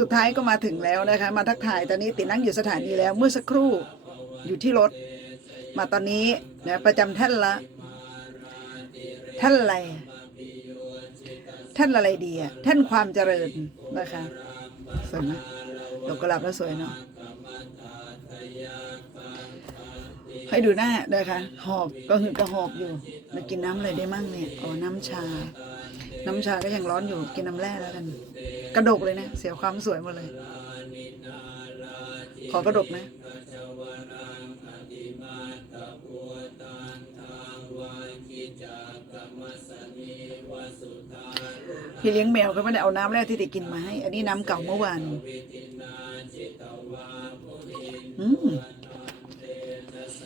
สุดท้ายก็มาถึงแล้วนะคะ มาทักทายตอนนี้ตินั่งอยู่สถานีแล้วเมื่อสักครู่อยู่ที่รถ มาตอนนี้นะประจำท่านละท่านอะไร ท่านอะไรดีอะท่านความเจริญนะคะสวยไหมดอกกระหลาบแล้วสวยเนาะให้ดูหน้านะคะหอบก็หืดก็หอบอยู่มากินน้ำอะไรได้มั่งเนี่ยอ๋อน้ำชา น้ำชาก็ยังร้อนอยู่กินน้ำแร่แล้วกัน กระดกเลยนะ เสียความสวยหมดเลย ขอกระดกนะพี่เลี้ยงแมวก็ไม่ได้เอาน้ำแร่ที่ติกินมาให้ อันนี้น้ำเก่าเมื่อวาน อืม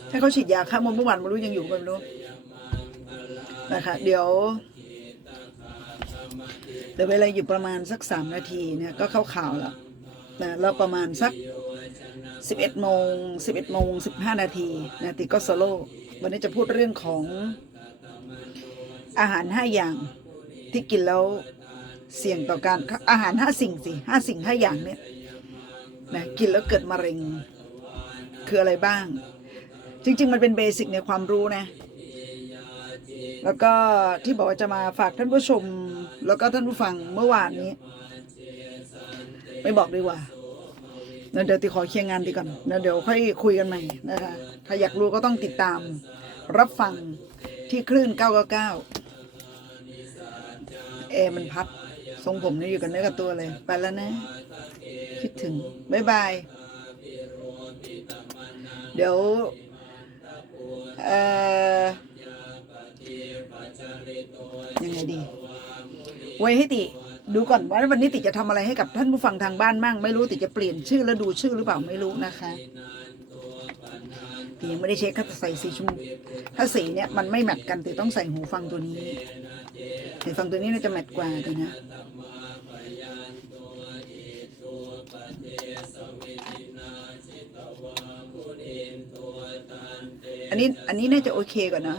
ให้เขาฉีดยาฆ่ามดเมื่อวานไม่รู้ยังอยู่กันไม่รู้นะคะ เดี๋ยว เดี๋ยวเวลาอยู่ประมาณสักสามนาทีเนี่ยก็เข้าข่าวแล้วนะแล้วประมาณสักสิบเอ็ดโมงสิบเอ็ดโมงสิบห้านาทีนะติก็โซโล่วันนี้จะพูดเรื่องของอาหารห้าอย่างที่กินแล้วเสี่ยงต่อการอาหารห้าสิ่งสิห้าสิ่งห้าอย่างเนี่ยนะกินแล้วเกิดมะเร็งคืออะไรบ้าง จริง ๆ มันเป็นเบสิกในความรู้นะ แล้วก็ที่บอกว่าจะมาฝากท่านผู้ชม แล้วก็ท่านผู้ฟังเมื่อวานนี้ ไม่บอกดีกว่าเดี๋ยวติขอเคลียร์งานดีก่อนเดี๋ยวค่อยคุยกันใหม่นะคะถ้าอยากรู้ก็ต้องติดตาม รับฟังที่คลื่น 999 เอมันพัดทรงผมนี่อยู่กันเนื้อกับตัวเลย ไปแล้วนะ คิดถึง บ๊ายบาย เดี๋ยว เอ่อ ไว้ให้ติ ดูก่อนว่าวันนี้ติจะทำอะไรให้กับท่านผู้ฟังทางบ้านมั่งไม่รู้ติจะเปลี่ยนชื่อแล้วดูชื่อหรือเปล่าไม่รู้นะคะติยังไม่ได้เช็คถ้าใส่สีชมพูถ้าสีเนี่ยมันไม่แมทกันติต้องใส่หูฟังตัวนี้หูฟังตัวนี้น่าจะแมทกว่าตินะอันนี้อันนี้น่าจะโอเคกว่านะ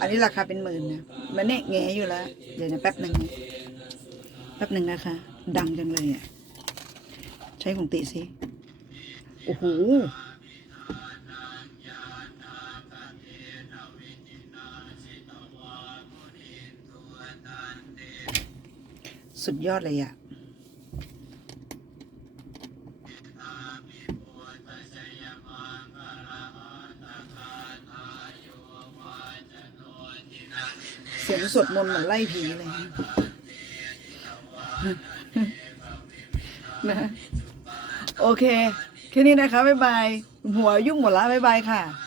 อันนี้ราคาเป็นหมื่นนะ มันเนี่ยแงอยู่แล้ว เดี๋ยวนะแป๊บหนึ่งแป๊บหนึ่งนะคะ ดังจังเลยอะ ใช้ของติสิ โอ้โห สุดยอดเลยอะ สียงสวดมนต์เหมือนไล่ผีเลยนะ โอเค แค่นี้นะคะ บ๊ายบาย หัวยุ่งหมดละบ๊ายบายค่ะ